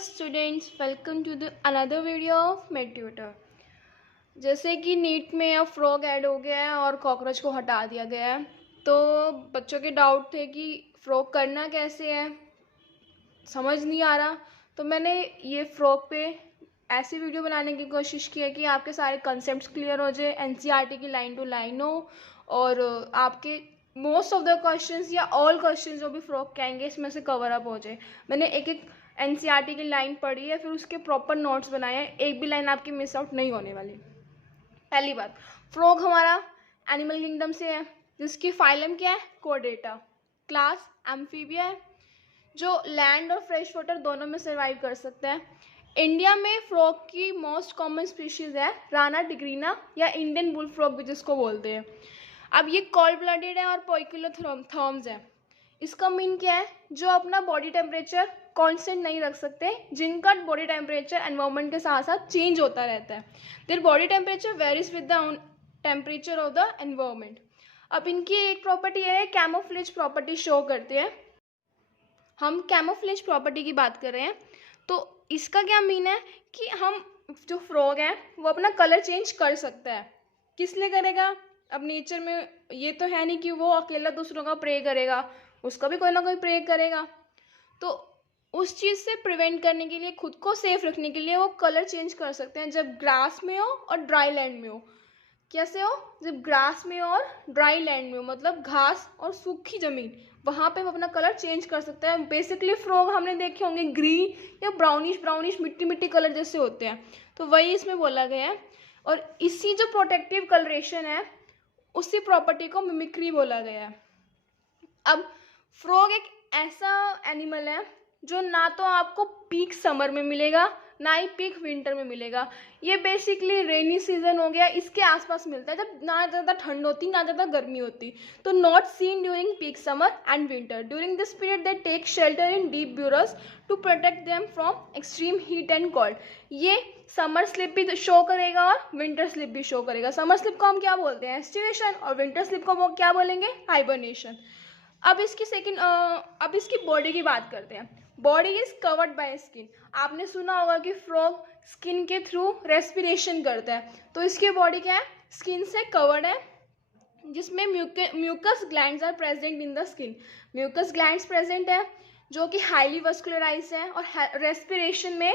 students, welcome to the another video of MedTutor। जैसे कि NEET में अब फ्रॉग ऐड हो गया है और कॉकरोच को हटा दिया गया है, तो बच्चों के डाउट थे कि फ्रॉग करना कैसे है, समझ नहीं आ रहा। तो मैंने ये फ्रॉग पे ऐसी वीडियो बनाने की कोशिश की है कि आपके सारे कंसेप्ट्स क्लियर हो जाए, एनसीईआरटी की लाइन टू लाइन हो और आपके मोस्ट ऑफ द क्वेश्चंस या ऑल क्वेश्चंस जो भी फ्रॉग के आएंगे इसमें से कवर अप हो जाए। मैंने एक एक एनसीईआरटी की लाइन पढ़ी है, फिर उसके प्रॉपर नोट्स बनाए हैं, एक भी लाइन आपकी मिस आउट नहीं होने वाली। पहली बात, फ्रॉग हमारा एनिमल किंगडम से है, जिसकी फाइलम क्या है, कोर्डेटा। क्लास एम्फीबिया है, जो लैंड और फ्रेश वाटर दोनों में सर्वाइव कर सकता है। इंडिया में फ्रॉग की मोस्ट कॉमन स्पीशीज है राना टिग्रीना या इंडियन बुल फ्रॉग भी जिसको बोलते हैं। अब ये कोल्ड ब्लडेड है और पोइकिलोथर्म्स है। इसका मीन क्या है, जो अपना बॉडी टेम्परेचर कांस्टेंट नहीं रख सकते, जिनका बॉडी टेम्परेचर एनवायरनमेंट के साथ साथ चेंज होता रहता है। Their body temperature varies with the temperature of the environment. अब इनकी एक प्रॉपर्टी है, कैमोफ्लेज प्रॉपर्टी शो करते हैं। हम कैमोफ्लेज प्रॉपर्टी की बात कर रहे हैं, तो इसका क्या मीन है कि हम जो फ्रॉग है वो अपना कलर चेंज कर सकता है। किस लिए करेगा? अब नेचर में ये तो है नहीं कि वो अकेला दूसरों का प्रे करेगा, उसका भी कोई ना कोई प्रे करेगा। तो उस चीज़ से प्रिवेंट करने के लिए, खुद को सेफ रखने के लिए वो कलर चेंज कर सकते हैं, जब ग्रास में हो और ड्राई लैंड में हो। कैसे हो? जब ग्रास में और ड्राई लैंड में हो, मतलब घास और सूखी ज़मीन, वहाँ पे वो अपना कलर चेंज कर सकता है। बेसिकली फ्रॉग हमने देखे होंगे ग्रीन या ब्राउनिश मिट्टी मिट्टी कलर जैसे होते हैं, तो वही इसमें बोला गया है। और इसी जो प्रोटेक्टिव कलरेशन है, उसी प्रॉपर्टी को मिमिक्री बोला गया है। अब फ्रॉग एक ऐसा एनिमल है जो ना तो आपको पीक समर में मिलेगा, ना ही पीक विंटर में मिलेगा। ये बेसिकली रेनी सीजन हो गया, इसके आसपास मिलता है, जब ना ज़्यादा ठंड होती ना ज़्यादा गर्मी होती। तो not seen during peak summer and winter. During this period they take shelter in deep burrows to protect them from extreme heat and cold. ये समर स्लिप भी शो करेगा और विंटर स्लिप भी शो करेगा। समर स्लिप को हम क्या बोलते हैं? एस्टिवेशन। और विंटर स्लिप को वो क्या बोलेंगे? हाइबरनेशन। अब इसकी बॉडी की बात करते हैं। Body is covered by skin. आपने सुना होगा कि फ्रॉग स्किन के थ्रू रेस्पिरेशन करता है, तो इसकी बॉडी क्या है? स्किन से कवर्ड है, जिसमें mucus glands are present in the skin. Mucus glands present है जो कि हाईली वस्कुलराइज है और रेस्पिरेशन में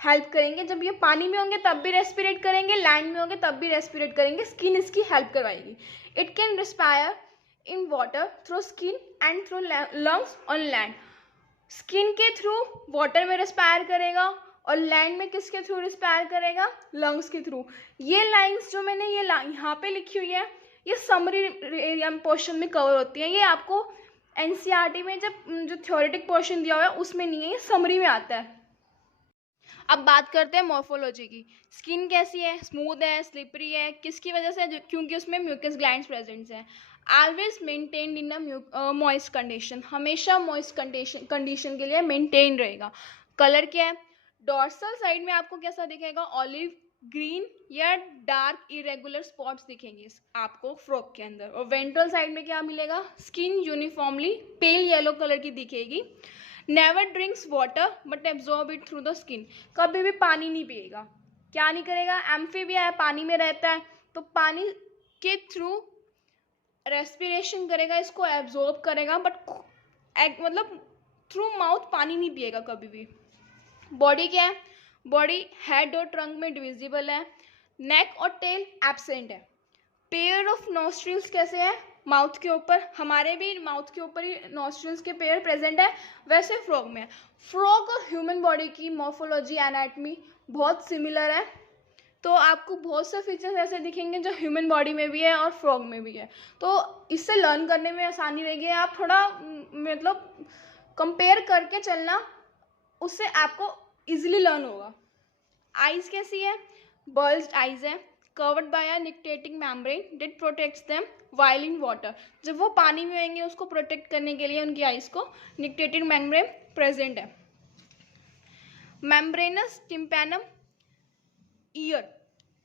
हेल्प करेंगे। जब ये पानी में होंगे तब भी रेस्पिरेट करेंगे, लैंड में होंगे तब भी रेस्पिरेट करेंगे, स्किन इसकी हेल्प करवाएगी। It can respire in water through skin and through lungs on land. Skin के थ्रू वाटर में रेस्पायर करेगा और लैंड में किसके थ्रू रेस्पायर करेगा? लंग्स के थ्रू। ये लाइंस जो मैंने ये यहाँ पे लिखी हुई है, ये समरी एरिया पोर्शन में कवर होती है। ये आपको एनसीईआरटी में जब जो थ्योरेटिक पोर्शन दिया हुआ है उसमें नहीं है, ये समरी में आता है। अब बात करते हैं मॉर्फोलॉजी की। स्किन कैसी है? स्मूथ है, स्लिपरी है। किसकी वजह से? क्योंकि उसमें म्यूकस ग्लैंड्स प्रेजेंट हैं। ऑलवेज मेंटेन्ड इन अ मॉइस्ट कंडीशन। हमेशा मॉइस्ट कंडीशन के लिए मेंटेन रहेगा। कलर क्या है? डॉर्सल साइड में आपको कैसा दिखेगा? ऑलिव ग्रीन या डार्क इरेगुलर स्पॉट्स दिखेंगे आपको फ्रॉग के अंदर। और वेंट्रल साइड में क्या मिलेगा? Skin uniformly pale yellow colour की दिखेगी। Never drinks water but absorb it through the skin. कभी भी पानी नहीं पिएगा। क्या नहीं करेगा? एम्फीबिया है, पानी में रहता है, तो पानी के थ्रू रेस्पिरेशन करेगा, इसको एब्जॉर्ब करेगा, बट मतलब थ्रू माउथ पानी नहीं पिएगा कभी भी। बॉडी क्या है? बॉडी हेड और ट्रंक में डिविजिबल है। नेक और टेल एब्सेंट है। पेयर ऑफ नॉस्ट्रिल्स कैसे है? माउथ के ऊपर, हमारे भी माउथ के ऊपर ही नॉस्ट्रिल्स के पेयर प्रेजेंट है, वैसे फ्रॉग में है। फ्रॉग और ह्यूमन बॉडी की मॉर्फोलॉजी एनाटमी बहुत सिमिलर है, तो आपको बहुत से फीचर्स ऐसे दिखेंगे जो ह्यूमन बॉडी में भी है और फ्रॉग में भी है, तो इससे लर्न करने में आसानी रहेगी। आप थोड़ा मतलब कंपेयर करके चलना, उससे आपको इजीली लर्न होगा। आइज कैसी है? बल्ज्ड आइज है, covered by a nictitating membrane that protects them while in water। जब वो पानी में होंगे उसको प्रोटेक्ट करने के लिए उनकी आइज को nictitating membrane प्रेजेंट है। membranous tympanum ईयर,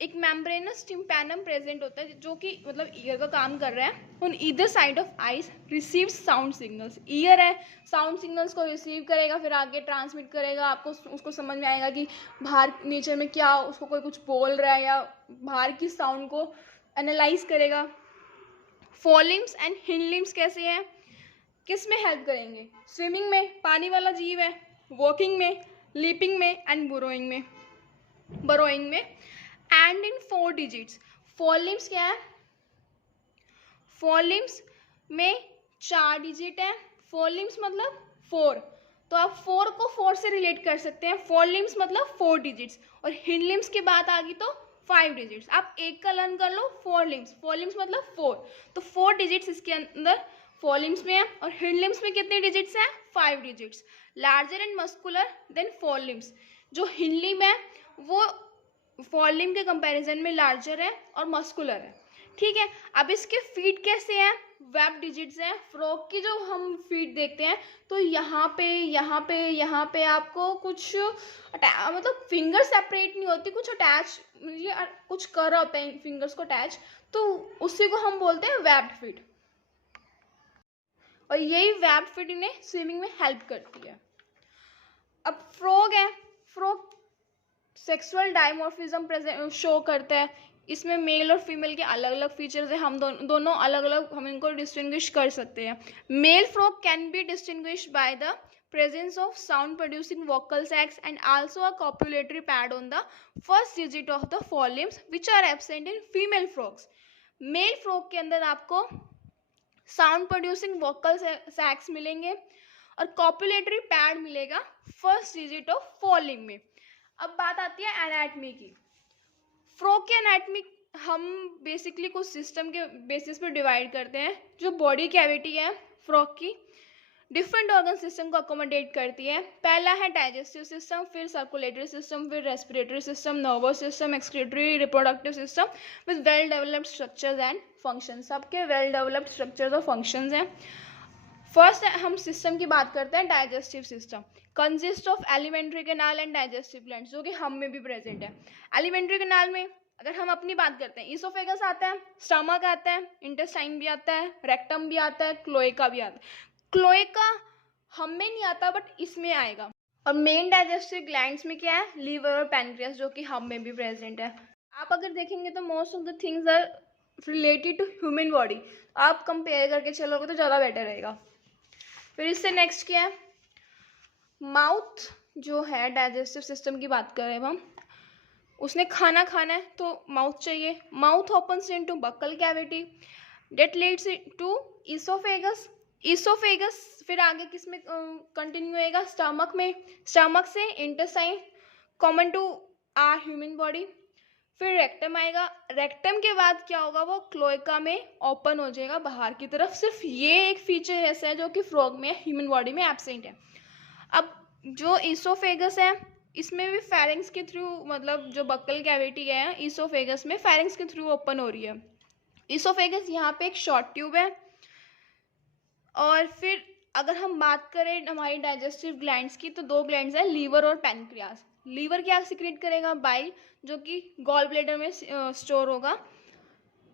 एक मेम्ब्रेनस टिम्पैनम प्रेजेंट होता है जो कि मतलब ईयर का काम कर रहा है। On either side of eyes receive sound signals, year है, साउंड सिग्नल्स को रिसीव करेगा, फिर आगे ट्रांसमिट करेगा, आपको उसको समझ में आएगा कि बाहर नेचर में क्या उसको कोई कुछ बोल रहा है, या बाहर की साउंड को एनालाइज करेगा। फोरलिम्स एंड हिंडलिम्स कैसे हैं, किस में हेल्प करेंगे, स्विमिंग में, पानी वाला जीव है, वॉकिंग में, लीपिंग में एंड बरोइंग में एंड इन 4 डिजिट्स। फोरलिम्स क्या है, फोरलिम्स में 4 डिजिट है। फोरलिम्स मतलब 4, तो आप 4 को 4 से रिलेट कर सकते हैं। फोरलिम्स मतलब 4 डिजिट्स, और हिंडलिम्स की बात आ गई तो 5 डिजिट्स। आप एक का लर्न कर लो, फोरलिम्स मतलब 4, तो 4 डिजिट्स इसके अंदर फोरलिम्स में है। और हिंडलिम्स में कितने डिजिट्स हैं, 5 digits. Larger and muscular than forelimbs, जो हिंडलिम है वो फोरलिम्ब के कंपैरिजन में लार्जर है और मस्कुलर है, ठीक है। अब इसके फीट कैसे हैं, वेब डिजिट्स हैं। फ्रॉग की जो हम फीट देखते हैं तो यहाँ पे आपको कुछ मतलब फिंगर सेपरेट नहीं होती, कुछ अटैच, कुछ कर होते हैं फिंगर्स को अटैच, तो उसी को हम बोलते हैं वेब्ड फीट, और यही वेब्ड फीट इन्हें स्विमिंग में हेल्प करती है। अब फ्रॉग है, फ्रॉग सेक्सुअल डायमॉर्फिज्म शो करता है। इसमें मेल और फीमेल के अलग अलग फीचर्स हैं, हम दोनों अलग अलग हम इनको डिस्टिंग्विश कर सकते हैं। Male frog can be distinguish by the presence of sound producing vocal sacs and also a copulatory pad on the first digit of the forelimbs which are absent in female frogs. Male frog के अंदर आपको sound producing vocal sacs मिलेंगे और copulatory pad मिलेगा first digit of forelimb में। अब बात आती है एनाटमी की। फ्रॉग की एनाटमी हम बेसिकली कुछ सिस्टम के बेसिस पर डिवाइड करते हैं। जो बॉडी कैविटी है फ्रॉग की, डिफरेंट ऑर्गन सिस्टम को अकोमोडेट करती है। पहला है डाइजेस्टिव सिस्टम, फिर सर्कुलेटरी सिस्टम, फिर respiratory system, nervous system, excretory, reproductive system with well developed structures and functions. सबके वेल डेवलप्ड स्ट्रक्चर्स और फंक्शंस हैं। फर्स्ट हम सिस्टम की बात करते हैं, digestive system consist of alimentary canal and digestive glands, जो कि हम में भी प्रेजेंट है। एलिमेंट्री कैनाल में अगर हम अपनी बात करते हैं, ईसोफेगस आता है, स्टमक आता है, इंटेस्टाइन भी आता है, रेक्टम भी आता है, क्लोएका भी आता है। क्लोएका हम में नहीं आता बट इसमें आएगा। और मेन डाइजेस्टिव ग्लैंड्स में क्या है, लीवर और पैनक्रियास, जो कि हम में भी प्रेजेंट है। आप अगर देखेंगे तो most of the things are related to human body, आप कंपेयर करके चलोगे तो ज़्यादा बेटर रहेगा। फिर इससे नेक्स्ट क्या है, माउथ जो है, डाइजेस्टिव सिस्टम की बात करें हम, उसने खाना खाना है तो माउथ चाहिए। Mouth opens into buccal cavity that leads to oesophagus. Oesophagus फिर आगे किस में कंटिन्यू होएगा, स्टमक में, स्टमक से intestine common to our human body. फिर रेक्टम आएगा, रेक्टम के बाद क्या होगा, वो क्लोएका में ओपन हो जाएगा बाहर की तरफ। सिर्फ ये एक फीचर ऐसा है जो कि फ्रॉग में, ह्यूमन बॉडी में एब्सेंट है। अब जो ईसोफेगस है इसमें भी फेरिंग्स के थ्रू, मतलब जो बक्कल कैविटी है ईसोफेगस में फेरिंग्स के थ्रू ओपन हो रही है। ईसोफेगस यहाँ पे एक शॉर्ट ट्यूब है। और फिर अगर हम बात करें हमारी डाइजेस्टिव ग्लैंड्स की, तो 2 ग्लैंड्स हैं, लीवर और पैनक्रियास। लीवर क्या सिक्रेट करेगा, बाइल, जो कि गॉल ब्लैडर में स्टोर होगा।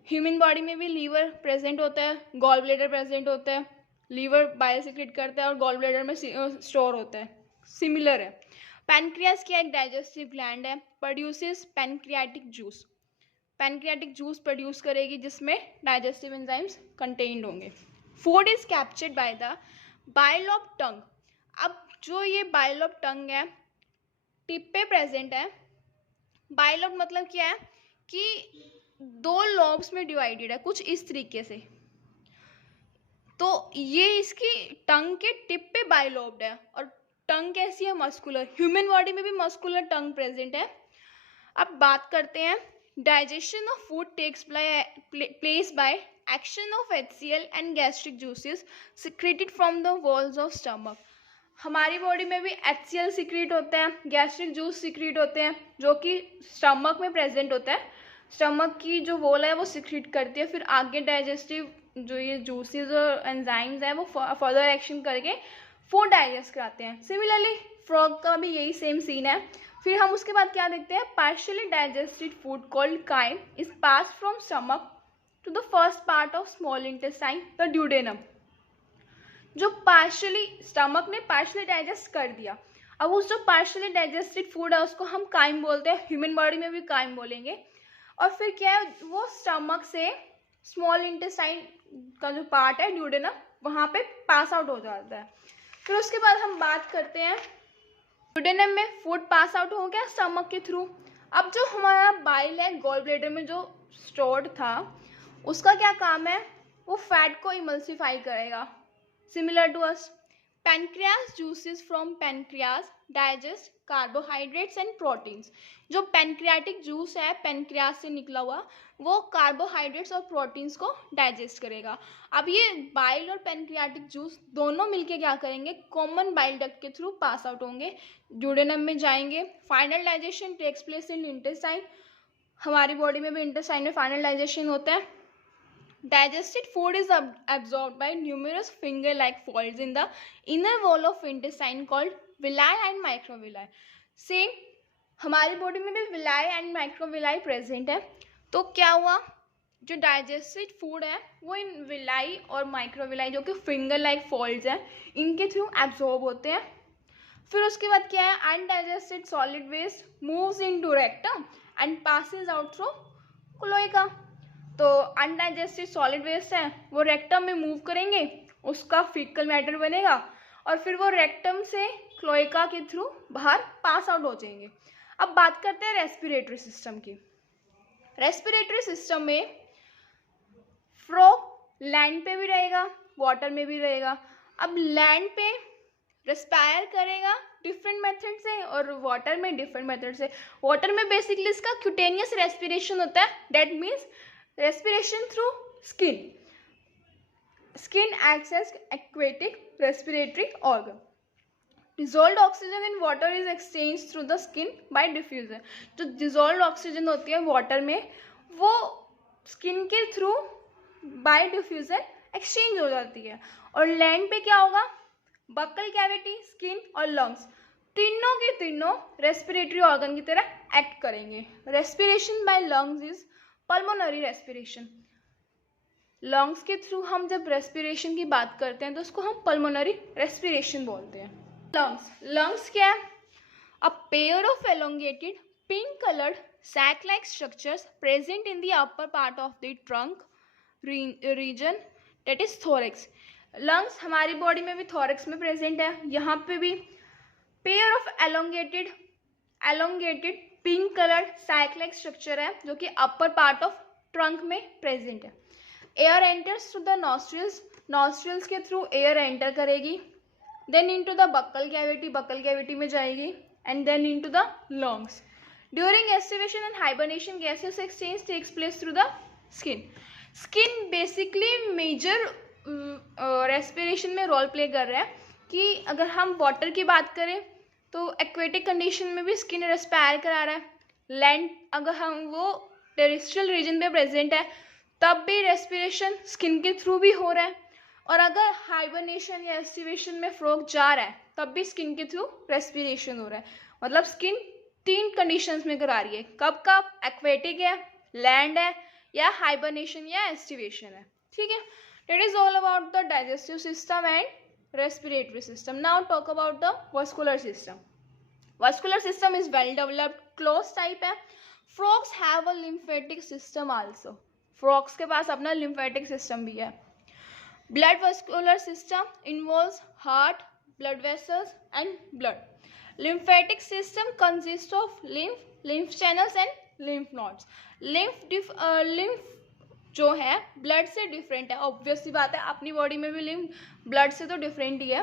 ह्यूमन बॉडी में भी लीवर प्रेजेंट होता है, गॉल ब्लैडर प्रेजेंट होता है। लीवर बाइल सिक्रेट करता है और गॉल ब्लैडर में स्टोर होता है, सिमिलर है। पैनक्रियास क्या एक डाइजेस्टिव ग्लैंड है, produces pancreatic juice. Pancreatic juice produce करेगी जिसमें डाइजेस्टिव एंजाइम्स कंटेन्ड होंगे। Food is captured by the bile of tongue. अब जो ये बाइल ऑफ टंग है टिप पे प्रेजेंट है। बाइल ऑफ मतलब क्या है कि 2 लॉब्स में डिवाइडेड है कुछ इस तरीके से, तो ये इसकी टंग के टिप पे बाइलोब्ड है। और टंग कैसी है, मस्कुलर। ह्यूमन बॉडी में भी मस्कुलर टंग प्रेजेंट है। अब बात करते हैं, digestion of food takes place by action of HCl and gastric juices secreted from the walls of stomach. हमारी बॉडी में भी HCl सिक्रेट होता है, गैस्ट्रिक जूस सिक्रेट होते हैं, जो कि स्टमक में प्रेजेंट होता है। स्टमक की जो वॉल है वो सिक्रेट करती है, फिर आगे डाइजेस्टिव जो ये जूसेस और एंजाइम्स हैं वो फर्दर एक्शन करके फूड डाइजेस्ट कराते हैं। सिमिलरली फ्रॉग का भी यही सेम सीन है। फिर हम उसके बाद क्या देखते हैं, partially digested food called chyme is pass from stomach to the first part of small intestine the duodenum. जो पार्शियली स्टमक ने पार्शियली डाइजेस्ट कर दिया, अब उस जो पार्शियली डाइजेस्टेड फूड है उसको हम काइम बोलते हैं, ह्यूमन बॉडी में भी काइम बोलेंगे। और फिर क्या है, वो स्टमक से स्मॉल इंटेस्टाइन का जो पार्ट है ड्यूडेनम, वहाँ पे पास आउट हो जाता है। फिर उसके बाद हम बात करते हैं, ड्यूडेनम में फूड पास आउट हो गया स्टमक के थ्रू। अब जो हमारा बाइल है गॉल ब्लैडर में जो स्टोर्ड था, उसका क्या काम है, वो फैट को इमल्सिफाई करेगा। Similar to us, pancreas juices from pancreas digest carbohydrates and proteins. जो पैनक्रियाटिक जूस है पैनक्रियास से निकला हुआ, वो कार्बोहाइड्रेट्स और प्रोटीन्स को डाइजेस्ट करेगा। अब ये बाइल और पैनक्रियाटिक जूस दोनों मिलके क्या करेंगे, कॉमन बाइल डक्ट के थ्रू पास आउट होंगे, ड्यूडेनम में जाएंगे। Final digestion takes place in intestine. हमारी बॉडी में भी इंटेस्टाइन में फाइनल डाइजेशन होता है। Digested food is absorbed by numerous finger-like folds in the inner wall of intestine called villi and microvilli. Same, हमारी बॉडी में भी villi and microvilli प्रेजेंट है। तो क्या हुआ, जो डाइजेस्टेड फूड है वो इन विलाई और माइक्रोविलाई जो कि फिंगर लाइक फोल्ड्स हैं, इनके थ्रू एब्जॉर्ब होते हैं। फिर उसके बाद क्या है, undigested solid waste moves into rectum and passes out through cloaca. तो अनडाइजेस्टेड सॉलिड वेस्ट है वो रेक्टम में मूव करेंगे, उसका फीकल मैटर बनेगा और फिर वो रेक्टम से क्लोएका के थ्रू बाहर पास आउट हो जाएंगे। अब बात करते हैं रेस्पिरेटरी सिस्टम की। रेस्पिरेटरी सिस्टम में फ्रॉग लैंड पे भी रहेगा, वाटर में भी रहेगा। अब लैंड पे रेस्पायर करेगा डिफरेंट मेथड से और वाटर में डिफरेंट मेथड से। वाटर में बेसिकली इसका क्यूटेनियस रेस्पिरेशन होता है, that means respiration through skin. Skin acts as aquatic respiratory organ. Dissolved oxygen in water is exchanged through the skin by diffusion. जो dissolved oxygen होती है water में, वो skin के through by diffusion exchange हो जाती है। और land पे क्या होगा, buccal cavity, skin और lungs तीनों के तीनों respiratory organ की तरह act करेंगे। Respiration by lungs is pulmonary respiration. Lungs के थ्रू हम जब रेस्पिरेशन की बात करते हैं तो उसको हम पल्मोनरी रेस्पिरेशन बोलते हैं। लंग्स क्या है, a pair of elongated pink coloured sac like structures present in the upper part of the trunk region, that is thorax. Lungs हमारी बॉडी में भी थोरेक्स में प्रेजेंट है, यहाँ पे भी pair of elongated pink colour sac like structure है जो कि अपर पार्ट ऑफ ट्रंक में प्रेजेंट है। Air enters through the nostrils, nostrils के थ्रू एयर एंटर करेगी, then into the buccal cavity में जाएगी and then into the lungs. During aestivation and hibernation gases exchange takes place through the skin. Skin basically major respiration में role play कर रहा है कि अगर हम वाटर की बात करें तो एक्वेटिक कंडीशन में भी स्किन रेस्पायर करा रहा है। लैंड अगर हम वो टेरेस्ट्रियल रीजन में प्रेजेंट है तब भी रेस्पिरेशन स्किन के थ्रू भी हो रहा है, और अगर हाइबरनेशन या एस्टिवेशन में फ्रॉग जा रहा है तब भी स्किन के थ्रू रेस्पिरेशन हो रहा है। मतलब स्किन तीन कंडीशंस में करा रही है, कब कब, एक्वेटिक है, लैंड है, या हाइबरनेशन या एस्टिवेशन है। ठीक है, that is all about the digestive system and respiratory system. Now talk about the vascular system. Vascular system is well developed, closed type है। Frogs have a lymphatic system also. Frogs के पास अपना lymphatic system भी है। Blood vascular system involves heart, blood vessels and blood. Lymphatic system consists of lymph channels and lymph nodes. Lymph जो है blood से different है, obvious सी बात है, अपनी बॉडी में भी लिम्फ ब्लड से तो डिफरेंट ही है।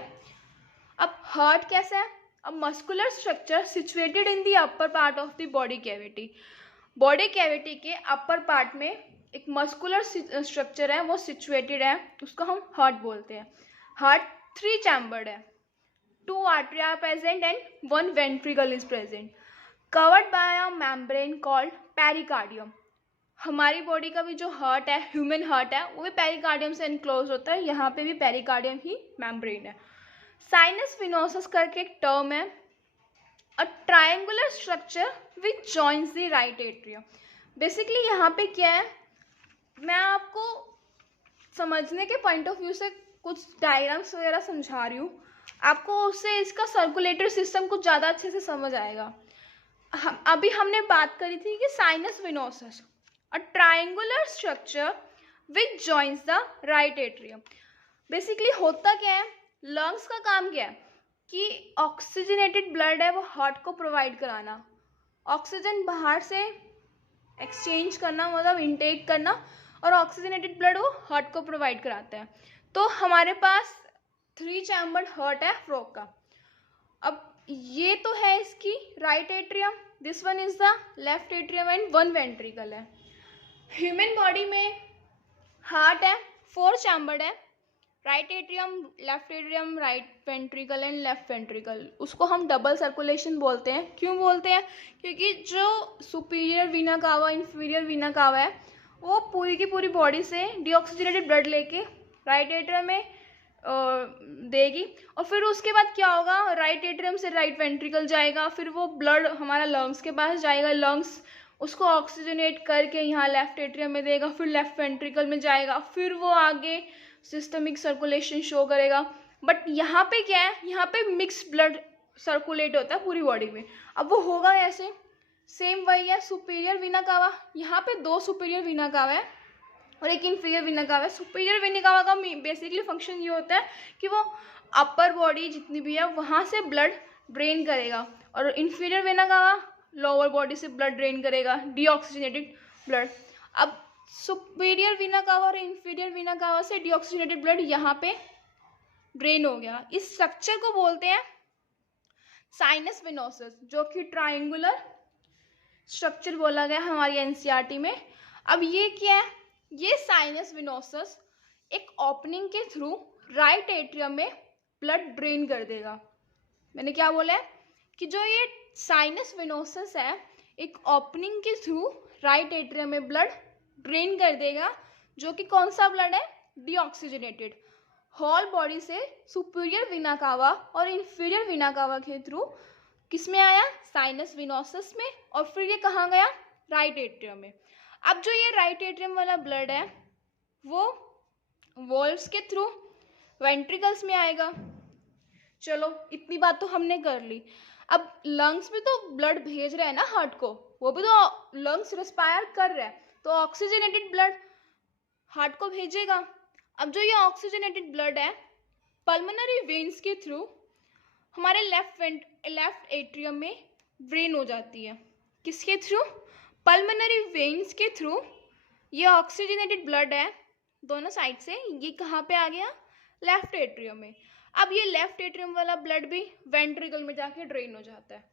अब हार्ट कैसा है, अब muscular structure situated in the upper part of the body cavity. Body cavity के अपर पार्ट में एक मस्कुलर स्ट्रक्चर है वो सिचुएटेड है, उसको हम हार्ट बोलते हैं। हार्ट 3 चैम्बर्ड है, 2 artery are present and 1 ventricle is present, covered by a membrane called pericardium. हमारी बॉडी का भी जो हार्ट है, ह्यूमन हार्ट है, वो भी पेरिकार्डियम से इनक्लोज होता है, यहाँ पे भी पेरिकार्डियम ही मेम्ब्रेन है। साइनस विनोसस करके एक टर्म है, अ triangular structure which joins the right atrium. Basically यहाँ पे क्या है, मैं आपको समझने के पॉइंट ऑफ व्यू से कुछ डायग्राम्स वगैरह समझा रही हूँ, आपको उससे इसका सर्कुलेटरी सिस्टम कुछ ज़्यादा अच्छे से समझ आएगा। अभी हमने बात करी थी कि sinus venosus, a triangular structure which joins the right atrium. Basically होता क्या है, लंग्स का काम क्या है कि ऑक्सीजनेटेड ब्लड है वो हार्ट को प्रोवाइड कराना, ऑक्सीजन बाहर से एक्सचेंज करना, मतलब इनटेक करना, और ऑक्सीजनेटेड ब्लड वो हार्ट को प्रोवाइड कराते हैं। तो हमारे पास 3 चैम्बर्ड हार्ट है फ्रॉग का। अब ये तो है इसकी right atrium, this one is the left atrium and 1 ventricle है। ह्यूमन बॉडी में हार्ट है 4 चैम्बर्ड है, right atrium, left atrium, right ventricle and left ventricle. उसको हम डबल सर्कुलेशन बोलते हैं। क्यों बोलते हैं? क्योंकि जो सुपीरियर वीना कावा, इंफीरियर वीना कावा है, वो पूरी की पूरी बॉडी से डीऑक्सीजनेटेड ब्लड लेके राइट एट्रियम में देगी, और फिर उसके बाद क्या होगा, राइट एट्रियम से राइट वेंट्रिकल जाएगा, फिर वो ब्लड हमारा लंग्स के पास जाएगा, लंग्स उसको ऑक्सीजनेट करके यहाँ लेफ्ट एट्रियम में देगा, फिर लेफ्ट वेंट्रिकल में जाएगा, फिर वो आगे सिस्टमिक सर्कुलेशन शो करेगा। बट यहाँ पे क्या है, यहाँ पे मिक्स ब्लड सर्कुलेट होता है पूरी बॉडी में। अब वो होगा कैसे, सेम वही है, सुपीरियर वीना कावा, यहाँ पे 2 सुपीरियर वीना कावा है और एक इंफीरियर वीना कावा है। सुपीरियर वीना कावा का बेसिकली फंक्शन ये होता है कि वो अपर बॉडी जितनी भी है वहाँ से ब्लड ड्रेन करेगा, और इंफीरियर वीना कावा लोअर बॉडी से ब्लड ड्रेन करेगा, डीऑक्सीजनेटेड ब्लड। अब सुपीरियर वीना कावा और इंफीरियर वीना कावा से डीऑक्सीजनेटेड ब्लड यहाँ पे ड्रेन हो गया। इस स्ट्रक्चर को बोलते हैं साइनस विनोसस, जो कि ट्रायंगुलर स्ट्रक्चर बोला गया हमारी एनसीईआरटी में। अब ये क्या है, ये साइनस विनोसस एक ओपनिंग के थ्रू राइट एट्रियम में ब्लड ड्रेन कर देगा। मैंने क्या बोला है कि जो ये साइनस विनोसस है एक ओपनिंग के थ्रू राइट एट्रियम में ब्लड ड्रेन कर देगा, जो कि कौन सा ब्लड है, डीऑक्सीजनेटेड। होल बॉडी से सुपीरियर वीना कावा और इंफीरियर वीना कावा के थ्रू किस में आया, साइनस विनोसस में, और फिर ये कहाँ गया, राइट एट्रियम में। अब जो ये राइट एट्रियम वाला ब्लड है वो वॉल्व्स के थ्रू वेंट्रिकल्स में आएगा। चलो इतनी बात तो हमने कर ली। अब लंग्स भी तो ब्लड भेज रहे हैं ना हार्ट को, वो भी तो लंग्स रिस्पायर कर रहे हैं, तो ऑक्सीजनेटेड ब्लड हार्ट को भेजेगा। अब जो ये ऑक्सीजनेटेड ब्लड है पल्मोनरी वेन्स के थ्रू हमारे लेफ्ट एट्रियम में ड्रेन हो जाती है। किसके थ्रू, पल्मोनरी वेन्स के थ्रू ये ऑक्सीजनेटेड ब्लड है दोनों साइड से, ये कहाँ पे आ गया, लेफ्ट एट्रियम में। अब ये लेफ्ट एट्रियम वाला ब्लड भी वेंट्रिकल में जाके ड्रेन हो जाता है।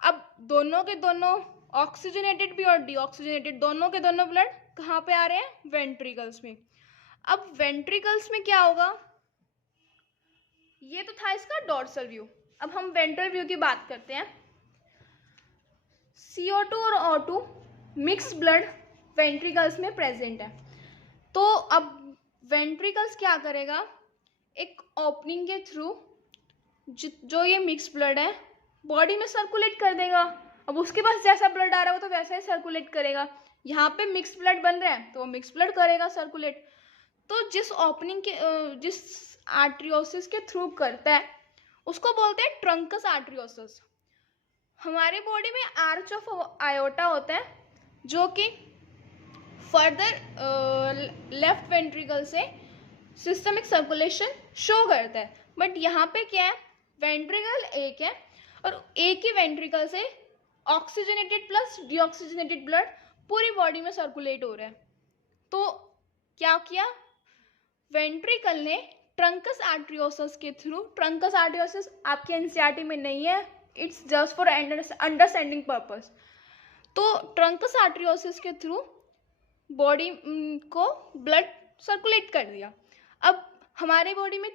अब दोनों के दोनों ऑक्सीजनेटेड भी और डीऑक्सीजनेटेड दोनों के दोनों ब्लड कहाँ पे आ रहे हैं, वेंट्रिकल्स में। अब वेंट्रिकल्स में क्या होगा, ये तो था इसका डॉर्सल व्यू। अब हम वेंट्रल व्यू की बात करते हैं। CO2 और O2 मिक्स ब्लड वेंट्रिकल्स में प्रेजेंट है। तो अब वेंट्रिकल्स क्या करेगा, एक ओपनिंग के थ्रू जो ये मिक्स ब्लड है बॉडी में सर्कुलेट कर देगा। अब उसके पास जैसा ब्लड आ रहा है वो तो वैसा ही सर्कुलेट करेगा। यहाँ पे मिक्स ब्लड बन रहा है तो वो मिक्स ब्लड करेगा सर्कुलेट। तो जिस ओपनिंग के जिस आर्ट्रियोसिस के थ्रू करता है उसको बोलते हैं ट्रंकस आर्ट्रियोसिस। हमारे बॉडी में आर्च ऑफ आयोटा होता है जो कि फर्दर लेफ्ट वेंट्रिकल से सिस्टमिक सर्कुलेशन शो करता है। बट यहाँ पे क्या है, वेंट्रिकल एक है और एक ही वेंट्रिकल से ऑक्सीजनेटेड प्लस डीऑक्सीजनेटेड ब्लड पूरी बॉडी में सर्कुलेट हो रहा है। तो क्या किया, वेंट्रिकल ने ट्रंकस आर्ट्रियोसिस के थ्रू, ट्रंकस आर्ट्रियोसिस आपके एनसीईआरटी में नहीं है, it's just for understanding purpose. तो ट्रंकस आर्ट्रियोसिस के थ्रू बॉडी को ब्लड सर्कुलेट कर दिया। अब हमारी बॉडी में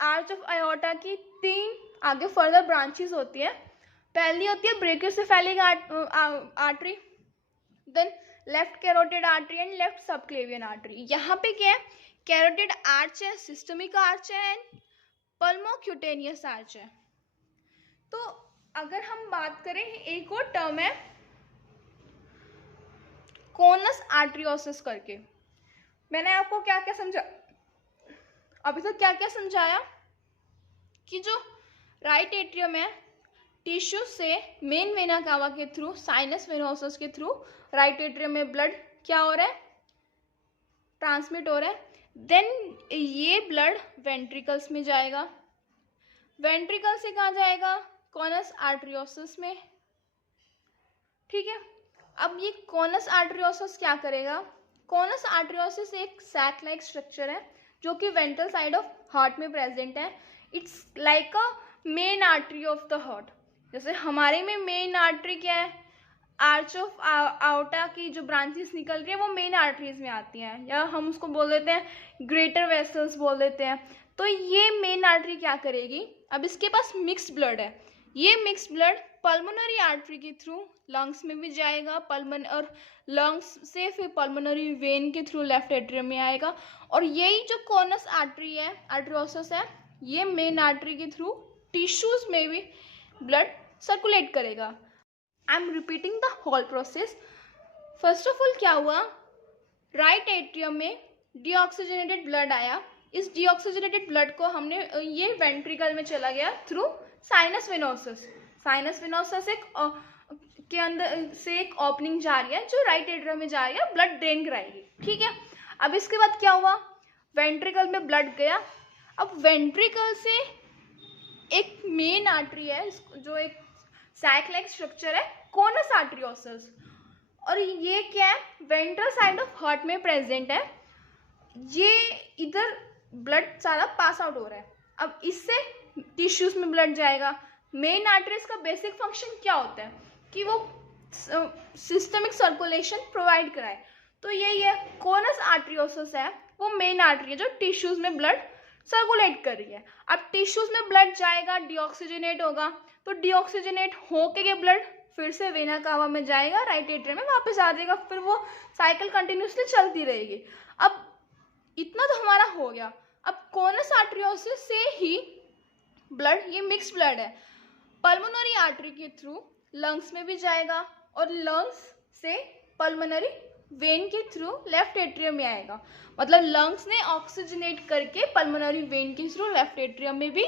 आर्च ऑफ आयोटा की 3 आगे फर्दर ब्रांचेस होती है। पहली होती है brachiocephalic artery, then left carotid artery and left subclavian artery. यहाँ पे क्या है, कैरोटिड आर्च है, सिस्टमिक आर्च है एंड पल्मोक्यूटेनियस आर्च है। तो अगर हम बात करें, एक और टर्म है कोनस आर्टरियोसिस करके। मैंने आपको क्या क्या समझा, अभी तक क्या क्या समझाया कि जो राइट एट्रियम है, टिश्यू से मेन वेना कावा के थ्रू, साइनस वेनोसस के थ्रू राइट एट्रियम में ब्लड क्या हो रहा है, ट्रांसमिट हो रहा है। देन ये ब्लड वेंट्रिकल्स में जाएगा, वेंट्रिकल से कहाँ जाएगा, कोनस आर्टरियोसिस में। ठीक है, अब ये कोनस आर्टरियोसिस क्या करेगा, कोनस आर्टरियोसिस एक सैक लाइक स्ट्रक्चर है जो कि वेंट्रल साइड ऑफ हार्ट में प्रेजेंट है। It's like a main artery of the heart. जैसे हमारे में मेन आर्टरी क्या है, आर्च ऑफ आउटा की जो ब्रांचेस निकल रही है वो मेन आर्टरीज में आती हैं, या हम उसको बोल देते हैं ग्रेटर वेसल्स बोल देते हैं। तो ये मेन आर्टरी क्या करेगी, अब इसके पास मिक्स्ड ब्लड है, ये मिक्स्ड ब्लड पल्मोनरी आर्टरी के थ्रू लंग्स में भी जाएगा, और लंग्स से फिर पल्मोनरी वेन के थ्रू लेफ्ट एट्रियम में आएगा। और यही जो कोनस आर्टरी है, आर्टरियोसिस है, ये मेन आर्टरी के थ्रू टिश्यूज में भी ब्लड सर्कुलेट करेगा। I am repeating the whole process. First of all क्या हुआ, राइट एट्रियम में डीऑक्सीजनेटेड ब्लड आया, इस डीऑक्सीजनेटेड ब्लड को हमने, ये वेंट्रिकल में चला गया through sinus venosus. Sinus venosus के अंदर से एक ओपनिंग जा रही है जो राइट एट्रियम में जा रही है, ब्लड ड्रेन कराएगी। ठीक है, अब इसके बाद क्या हुआ, वेंट्रिकल में ब्लड गया। अब वेंट्रिकल से एक मेन आर्टरी है जो एक सैक लाइक स्ट्रक्चर है, कोनस आर्टरियोसिस, और ये क्या है, वेंट्रल साइड ऑफ हार्ट में प्रेजेंट है। ये इधर ब्लड सारा पास आउट हो रहा है। अब इससे टिश्यूज में ब्लड जाएगा। मेन आर्टरीज का बेसिक फंक्शन क्या होता है कि वो सिस्टमिक सर्कुलेशन प्रोवाइड कराए, तो यही है कोनस आर्टरियोसिस है, वो मेन आर्टरी है जो टिश्यूज में ब्लड सर्कुलेट कर रही है। अब टिश्यूज में ब्लड जाएगा, डीऑक्सीजनेट होगा, तो डीऑक्सीजनेट होके ये ब्लड फिर से वेना कावा में जाएगा, राइट एट्रियम में वापस आ जाएगा, फिर वो साइकिल कंटिन्यूसली चलती रहेगी। अब इतना तो हमारा हो गया। अब कोनस आर्टरियोसिस से ही ब्लड, ये मिक्स्ड ब्लड है, पल्मोनरी आर्टरी के थ्रू लंग्स में भी जाएगा, और लंग्स से पल्मोनरी वेन के थ्रू लेफ्ट एट्रियम में आएगा। मतलब लंग्स ने ऑक्सीजनेट करके पल्मोनरी वेन के थ्रू लेफ्ट एट्रियम में भी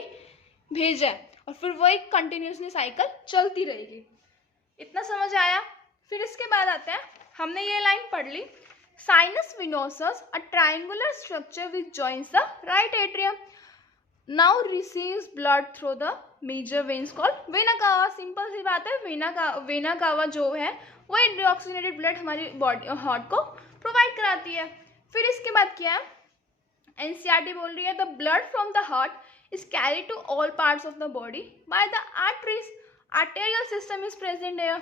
भेजा है, और फिर वो एक कंटिन्यूसली साइकिल चलती रहेगी। इतना समझ आया। फिर इसके बाद आता है, हमने ये लाइन पढ़ ली, sinus venosus a triangular structure which joins the right atrium now receives blood through the major veins called vena cava. Simple सी बात है, वेना कावा जो है वो एक डीऑक्सीजनेटेड ब्लड हमारी बॉडी हार्ट को प्रोवाइड कराती है। फिर इसके बाद क्या है, एनसीईआरटी बोल रही है the blood from the heart is carried to all parts of the body by the arteries, arterial system is present है।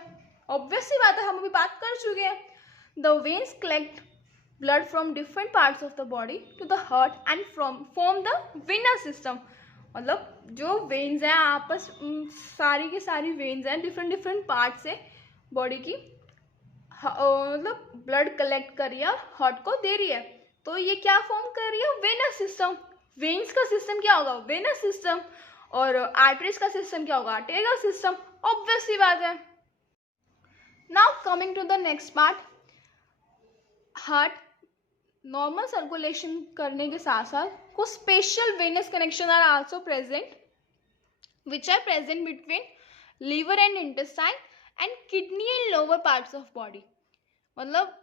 ऑब्वियस सी बात है, हम अभी बात कर चुके हैं। The veins collect blood from different parts of the body to the heart and form the venous system। मतलब जो वेन्स हैं आपस, सारी की सारी वेन्स हैं डिफरेंट पार्ट से बॉडी की, मतलब ब्लड कलेक्ट कर रही है, हार्ट को दे रही है, तो ये क्या फॉर्म कर रही है, वेनस सिस्टम। वेन्स का सिस्टम क्या होगा, वेनस सिस्टम, और आर्टरीज का सिस्टम क्या होगा, आर्टेरियल सिस्टम। ऑब्वियस सी बात है। Now coming to the next part, heart normal circulation करने के साथ साथ कुछ special venous connection are also present which are present between liver and intestine and kidney and lower parts of body. मतलब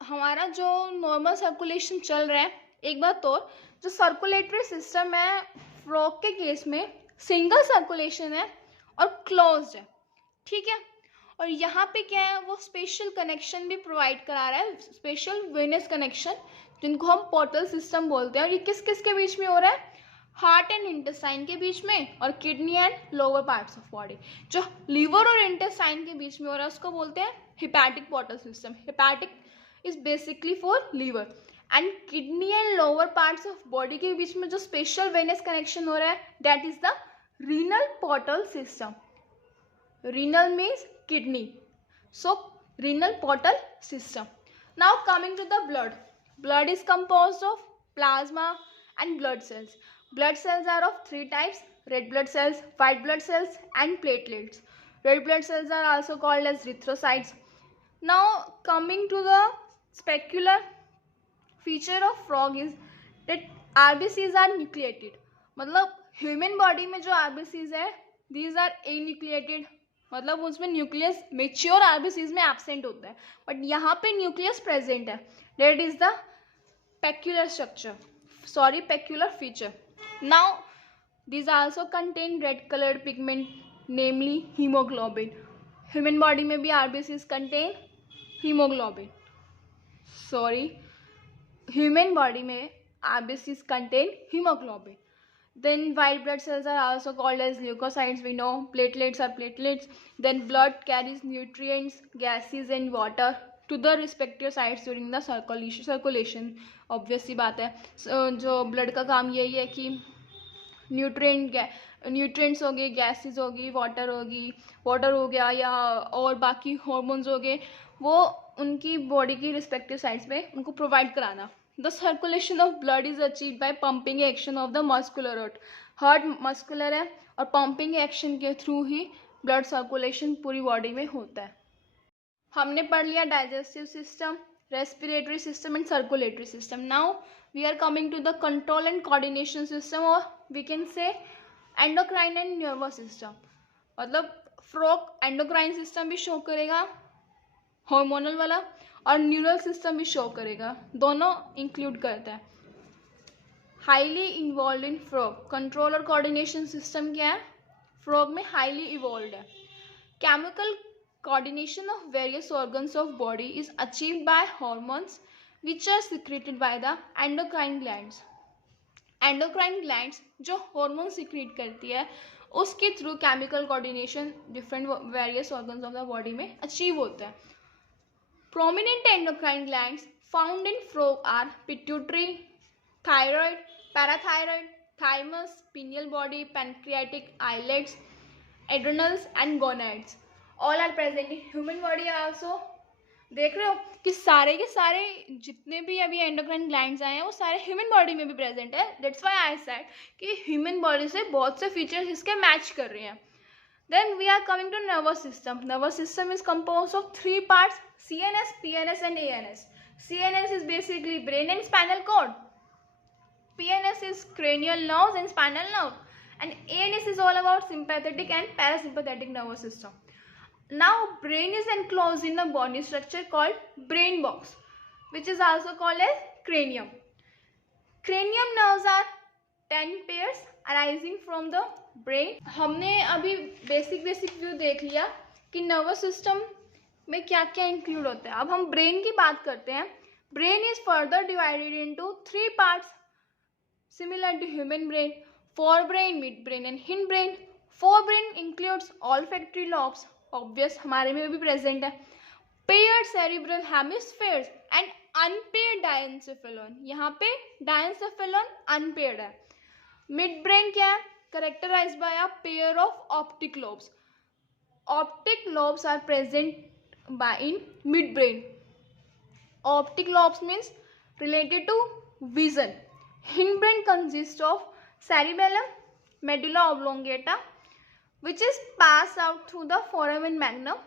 हमारा जो नॉर्मल सर्कुलेशन चल रहा है, एक बात और, जो सर्कुलेटरी सिस्टम है फ्रॉग के केस में सिंगल सर्कुलेशन है और क्लोज्ड है। ठीक है, और यहाँ पे क्या है, वो स्पेशल कनेक्शन भी प्रोवाइड करा रहा है, स्पेशल वेनस कनेक्शन, जिनको हम पोर्टल सिस्टम बोलते हैं। और ये किस किस के बीच में हो रहा है, हार्ट एंड इंटेस्टाइन के बीच में, और kidney and lower parts of body. जो लीवर और इंटेस्टाइन के बीच में हो रहा है उसको बोलते हैं hepatic portal system. Hepatic is basically for liver, and kidney and lower parts of body के बीच में जो स्पेशल वेनस कनेक्शन हो रहा है, that is the renal portal system. Renal means kidney, so renal portal system. Now coming to the blood. Blood is composed of plasma and blood cells. Blood cells are of three types: red blood cells, white blood cells and platelets. Red blood cells are also called as erythrocytes. Now coming to the specular feature of frog is that RBCs are nucleated. मतलब human body में जो RBCs है these are anucleated, मतलब उसमें nucleus mature RBCs में absent होता है, but यहाँ पे न्यूक्लियस प्रेजेंट है. That is the peculiar structure, sorry, peculiar feature. Now these also contain red colored pigment, namely hemoglobin. Human body में भी RBCs contain hemoglobin. Sorry, human body में RBCs contain hemoglobin. Then white blood cells are also called as leukocytes. We know platelets are platelets. Then blood carries nutrients, gases and water to the respective sites during the circulation. Obvious सी बात है, जो blood का काम यही है कि nutrients हो गए, गैसेस होगी, वाटर हो गया या और बाकी हॉर्मोन्स हो गए, वो उनकी बॉडी की रिस्पेक्टिव साइड्स पे उनको प्रोवाइड कराना. The circulation of blood is achieve by pumping action of the muscular heart muscular है और पंपिंग एक्शन के थ्रू ही ब्लड सर्कुलेशन पूरी बॉडी में होता है. हमने पढ़ लिया digestive system, respiratory system and circulatory system. Now we are coming to the control and coordination system, और we can say endocrine and nervous system. मतलब फ्रॉग एंडोक्राइन सिस्टम भी शो करेगा, हार्मोनल वाला, और न्यूरल सिस्टम भी show करेगा, दोनों include करता है. Highly involve in frog. Control और कोऑर्डिनेशन सिस्टम क्या है? फ्रॉग में हाईली इवॉल्व है. Chemical coordination of various organs of body is achieved by hormones which are secreted by the endocrine glands. Endocrine glands जो hormones secrete करती है उसके through chemical coordination different various organs of the body में achieve होता है. Prominent endocrine glands found in frog are pituitary, thyroid, parathyroid, thymus, pineal body, pancreatic islets, adrenals and gonads. All are present in human body also. देख रहे हो कि सारे के सारे जितने भी अभी एंडोक्राइन ग्लैंड्स आए हैं वो सारे ह्यूमन बॉडी में भी प्रेजेंट है. दैट्स व्हाई आई सेड कि ह्यूमन बॉडी से बहुत से फीचर्स इसके मैच कर रहे हैं. Then we are coming to nervous system. Nervous system is compose of 3 parts, CNS, PNS and ANS. CNS is basically brain and spinal cord. PNS is cranial nerves and spinal nerve, and ANS is all about sympathetic and parasympathetic nervous system. Now brain is enclosed in a bony structure called brain box, which is also called as cranium. Cranium nerves are 10 pairs arising from the brain. हमने अभी basic view देख लिया कि nervous system में क्या क्या include होता है. अब हम ब्रेन की बात करते हैं. Brain is further divided into 3 parts similar to human brain: forebrain, midbrain and hindbrain. Forebrain includes olfactory lobes, obvious हमारे में भी प्रेजेंट है, paired cerebral hemispheres and unpaired diencephalon. यहाँ पे डायंसेफेलॉन अनपेयर्ड है. मिड ब्रेन क्या है? Characterized by a pair of optic lobes. Optic lobes are present by in mid brain. Optic lobes means related to vision. Hindbrain consists of cerebellum, medulla oblongata, which is passed out through the foramen magnum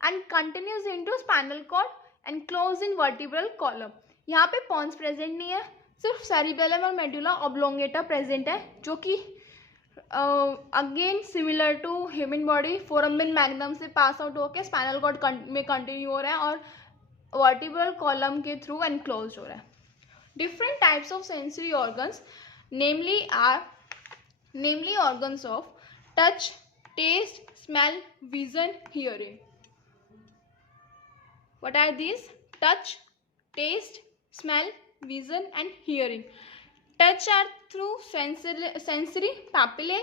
and continues into spinal cord and closed in vertebral column. यहाँ पे pons present नहीं है, सिर्फ cerebellum और medulla oblongata present है, जो कि again similar to human body foramen magnum से पास आउट होकर स्पाइनल कॉर्ड में कंटिन्यू हो रहा है और वर्टिब्रल कॉलम के थ्रू एनक्लोज हो रहा है. Different types of sensory organs, namely organs of touch, taste, smell, vision, hearing. What are these? Touch, taste, smell, vision and hearing. Touch are through sensory papillae.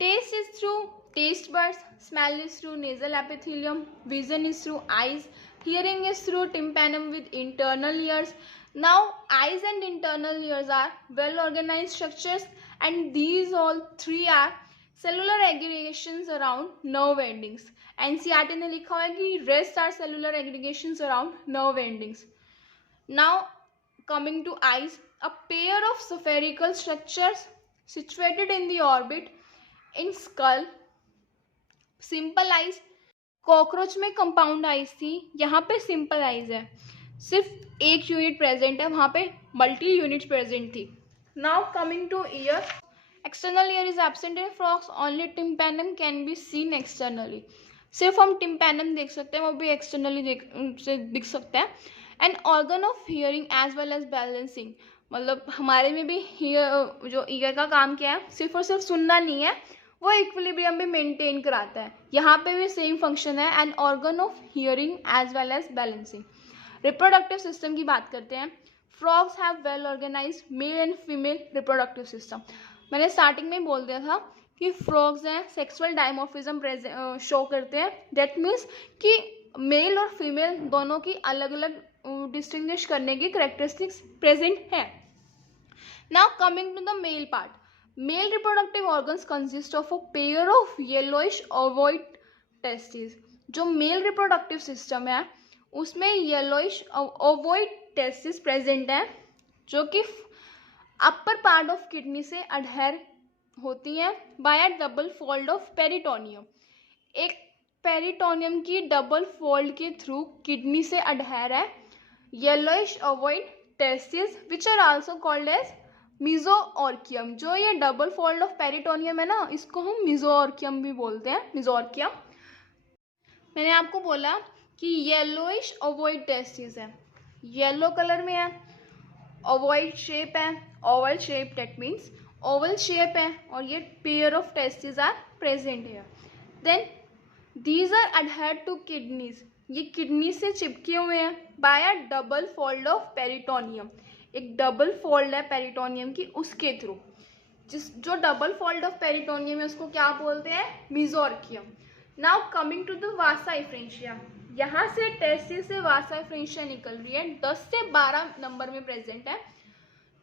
Taste is through taste buds. Smell is through nasal epithelium. Vision is through eyes. Hearing is through tympanum with internal ears. Now eyes and internal ears are well organized structures, and these all three are cellular aggregations around nerve endings. NCERT ने लिखा हुआ है कि rest are cellular aggregations around nerve endings. Now coming to eyes, a pair of spherical structures situated in the orbit in skull simple eyes, cockroach में compound eyes थी, यहाँ पे simple eyes है, सिर्फ एक यूनिट प्रेजेंट है, वहाँ पे मल्टी यूनिट्स प्रेजेंट थी। Now coming two year, external ear is absent in frogs, only tympanum can be seen externally. सिर्फ हम टिम्पैनम देख सकते हैं, वो भी एक्सटर्नली दिख सकता है। And organ of hearing as well as balancing, मतलब हमारे में भी जो ईयर का काम क्या है, सिर्फ और सिर्फ सुनना नहीं है, वो इक्विलिब्रियम भी मेंटेन कराता है। यहाँ पे भी सेम फंक्शन है, and organ of hearing as well as balancing. Reproductive system की बात करते हैं। Frogs have well organise male and female reproductive system. मैंने स्टार्टिंग में ही बोल दिया था कि फ्रॉग्स हैं सेक्सुअल डायमॉर्फिज्म शो करते हैं। दैट मीन्स कि मेल और फीमेल दोनों की अलग अलग डिस्टिंग्विश करने की करेक्टरिस्टिक्स प्रेजेंट है। Now coming to the male part, male reproductive organs consist of a pair of yellowish ovoid testis. जो मेल रिप्रोडक्टिव सिस्टम है उसमें येलोइश ओवॉइड टेस्टिस प्रेजेंट है, जो कि अपर पार्ट ऑफ किडनी से अडहेर होती हैं by a double fold of peritoneum. एक पेरिटोनियम की डबल फोल्ड के थ्रू किडनी से अडहेर है yellowish ovoid testis which are also called as mesorchium. जो ये डबल फोल्ड ऑफ पेरिटोनियम है ना, इसको हम मीजोऑर्कियम भी बोलते हैं, मीजोऑर्कियम। मैंने आपको बोला कि येलोइश ओवॉइड टेस्टिस है, येलो कलर में है, ओवॉइड शेप है, oval shape, that means oval shape है, और ये pair of testis are present है। Then these are adhered to kidneys, ये किडनी से चिपके हुए हैं by a double fold of peritoneum. एक डबल फोल्ड है पेरिटोनियम की, उसके थ्रू। जो डबल फोल्ड ऑफ पेरिटोनियम है उसको क्या बोलते हैं, mesorchium. Now coming to the vasa efferentia, यहाँ से टेस्टिस से वासा एफ्रेंशिया निकल रही है, 10 से 12 नंबर में प्रेजेंट है।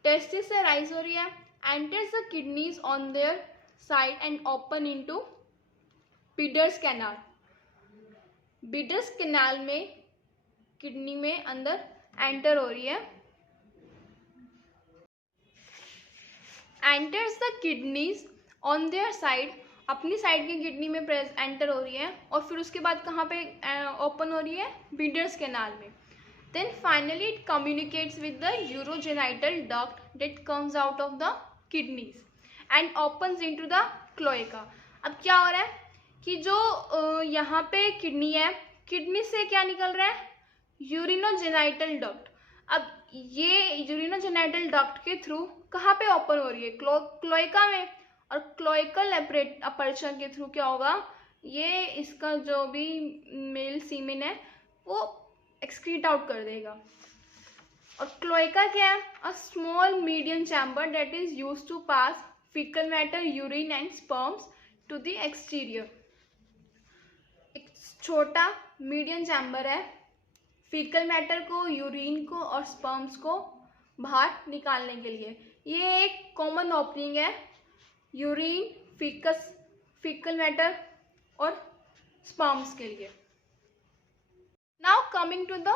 टेस्टिस से राइज हो रही है, enters the kidneys on their side and open into bidders canal. Bidders canal में किडनी में अंदर एंटर हो रही है, enters the kidneys on their side, अपनी साइड की किडनी में एंटर हो रही है, और फिर उसके बाद कहाँ पे ओपन हो रही है, बिडर्स कैनाल में। Then finally it communicates with the urogenital duct that comes out of the kidneys and opens into the cloaca. अब क्या हो रहा है कि जो यहाँ पे किडनी है, किडनी से क्या निकल रहा है, यूरिनोजेनाइटल डक्ट। अब ये यूरिनोजेनाइटल डक्ट के थ्रू कहाँ पे ओपन हो रही है, क्लोएका में, और क्लोइकल अपर्चर के थ्रू क्या होगा, ये इसका जो भी मेल सीमेन है वो एक्सक्रीट आउट कर देगा। और क्लोइका क्या है, a small medium chamber that is used to pass faecal matter, urine and sperms to the exterior. एक छोटा मीडियम चैम्बर है, फीकल मैटर को, यूरिन को और स्पर्म्स को बाहर निकालने के लिए। ये एक कॉमन ओपनिंग है यूरिन, फीकल मैटर और स्पर्म्स के लिए। Now coming to the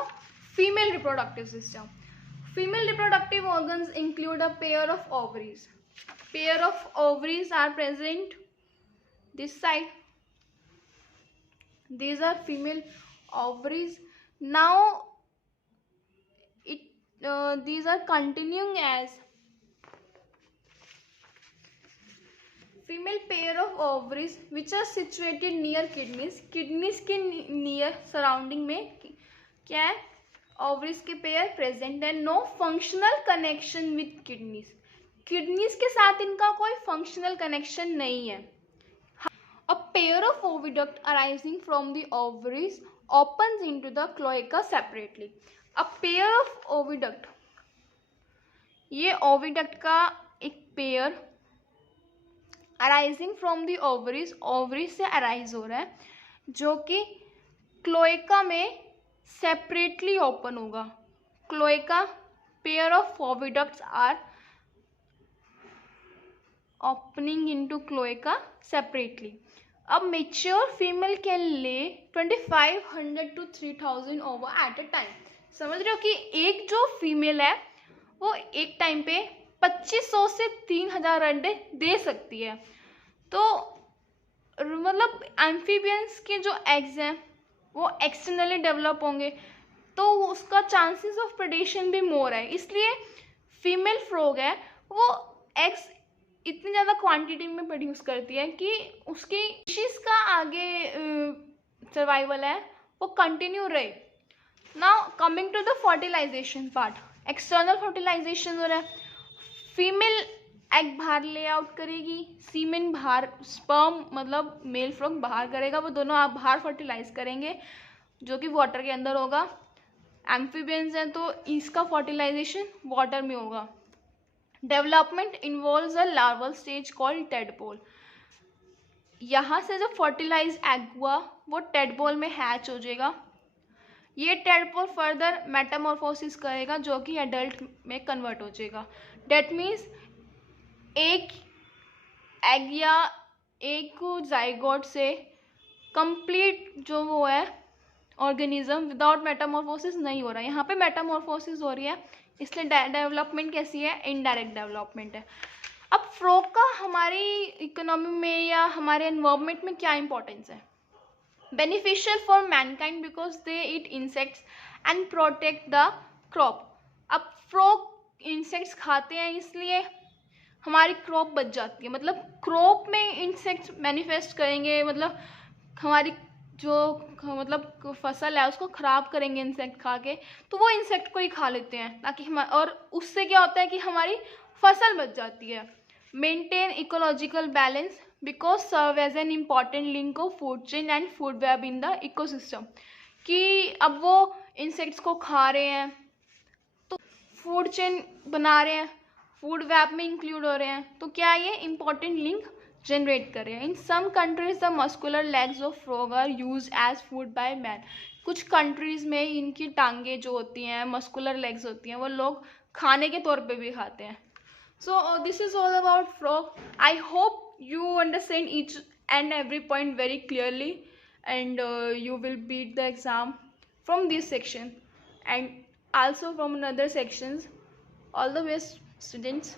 female reproductive system. Female reproductive organs include a pair of ovaries. Pair of ovaries are present this side, these are female ovaries. Now these are continuing as female pair of ovaries which are situated near kidneys. Kidneys के near surrounding में क्या है, ovaries के pair present है। No functional connection with kidneys. kidneys के साथ इनका कोई functional connection नहीं है। A pair of oviduct arising from the ovaries opens into the cloaca separately. A pair of oviduct, ये oviduct का एक pair arising from the ovaries, ovaries से arise हो रहा है, जो कि cloaca में separately open होगा। cloaca, pair of oviducts are opening into cloaca separately. अब मेच्योर फीमेल कैन ले 2500 to 3000 ओवा एट अ टाइम। समझ रहे हो कि एक जो फीमेल है वो एक टाइम पे 2500 से 3000 अंडे दे सकती है। तो मतलब एम्फीबियंस के जो एग्स हैं वो एक्सटर्नली डेवलप होंगे, तो उसका चांसेस ऑफ प्रेडेशन भी मोर है। इसलिए फीमेल फ्रॉग है वो एग्स इतनी ज़्यादा क्वांटिटी में प्रोड्यूस करती है कि उसकी स्पीशीज का आगे सर्वाइवल है वो कंटिन्यू रहे। Now coming to the fertilisation part, external fertilisation हो रहा है। फीमेल एग बाहर ले आउट करेगी, सीमेन बाहर, स्पर्म मतलब मेल फ्रॉग बाहर करेगा, वो दोनों आप बाहर फर्टिलाइज करेंगे जो कि वाटर के अंदर होगा। एम्फीबियंस हैं तो इसका फर्टिलाइजेशन वाटर में होगा। Development involves a larval stage called tadpole. यहाँ से जब फर्टिलाइज एग हुआ वो टेडपोल में हैच हो जाएगा। ये टेडपोल फर्दर मेटामॉर्फोसिस करेगा जो कि एडल्ट में कन्वर्ट हो जाएगा। डेट मीन्स एक एग या एक जाइगोट से कंप्लीट जो वो है ऑर्गेनिज्म विदाउट मेटामॉर्फोसिस नहीं हो रहा है। यहाँ पे मेटामॉर्फोसिस हो रही है, इसलिए डेवलपमेंट कैसी है, इनडायरेक्ट डेवलपमेंट है। अब फ्रॉग का हमारी इकोनॉमी में या हमारे एनवायरनमेंट में क्या इंपॉर्टेंस है? Beneficial for Mankind because they eat insects and protect the crop. अब फ्रॉग इंसेक्ट्स खाते हैं इसलिए हमारी क्रॉप बच जाती है, मतलब क्रॉप में इंसेक्ट्स मैनिफेस्ट करेंगे, मतलब हमारी जो मतलब फसल है उसको ख़राब करेंगे इंसेक्ट खा के, तो वो इंसेक्ट को ही खा लेते हैं ताकि हम, और उससे क्या होता है कि हमारी फसल बच जाती है। Maintain ecological balance because serve as an important link of food chain and food web in the ecosystem. कि अब वो इंसेक्ट्स को खा रहे हैं तो फूड चेन बना रहे हैं, फूड वेब में इंक्लूड हो रहे हैं, तो क्या ये इंपॉर्टेंट लिंक जनरेट कर रहे हैं। In some countries the muscular legs of frog are use as food by man. कुछ कंट्रीज में इनकी टांगे जो होती हैं, मस्कुलर लेग्स होती हैं, वो लोग खाने के तौर पे भी खाते हैं। So this is all about frog. I hope you understand each and every point very clearly, and you will beat the exam from this section and also from another sections. All the best, students.